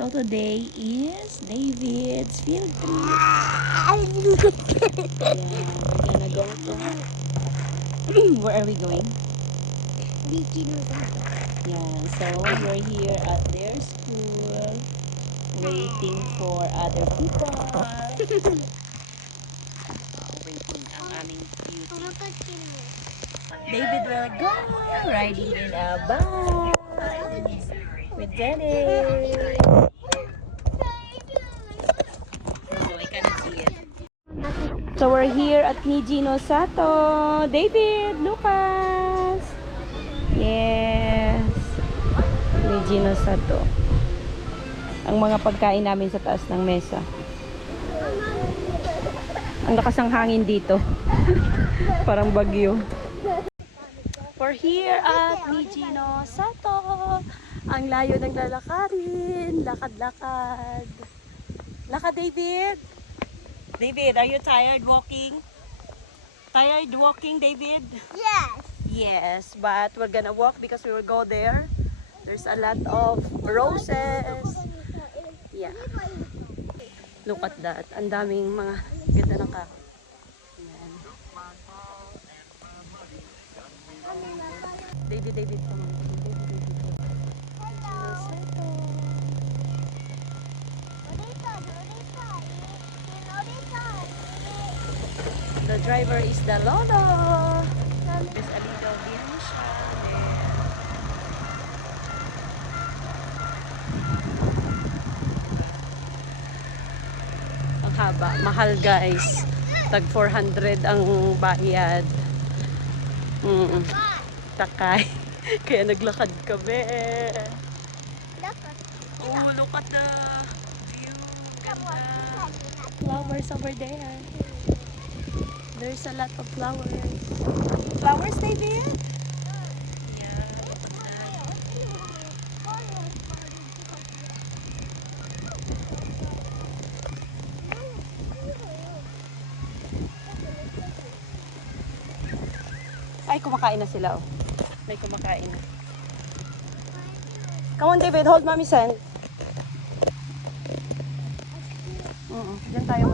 So today is David's field trip. Yeah, we're gonna go to... Where are we going? Yeah, so we're here at their school, waiting for other people. Waiting ang aming beauty. David will go riding in a bus with Jenny. No, I cannot see it. So we're here at Nijino Sato. David, Lucas. Yes. Nijino Sato. Ang mga pagkain namin sa taas ng mesa. Ang lakas ng hangin dito. Parang bagyo. We're here at Nijino Sato. Ang layo ng lalakarin. Lakad-lakad. Lakad, David. David, are you tired walking? Tired walking, David? Yes. Yes, but we're gonna walk because we will go there. There's a lot of roses. Yeah. Look at that. Ang daming mga ganda ng kahoy. Ayan. David, come on. The driver is the Lolo. There's a little beach there. Ang haba. Mahal guys. Tag 400 ang bayad. Takay. Kaya naglakad kami. Oh, look at the view. Ganda. Flowers over there. There's a lot of flowers. Flowers, David? Yeah, look at that. Ay, kumakain na sila, oh. May kumakain na. Come on, David. Hold mommy's hand. Diyan tayo,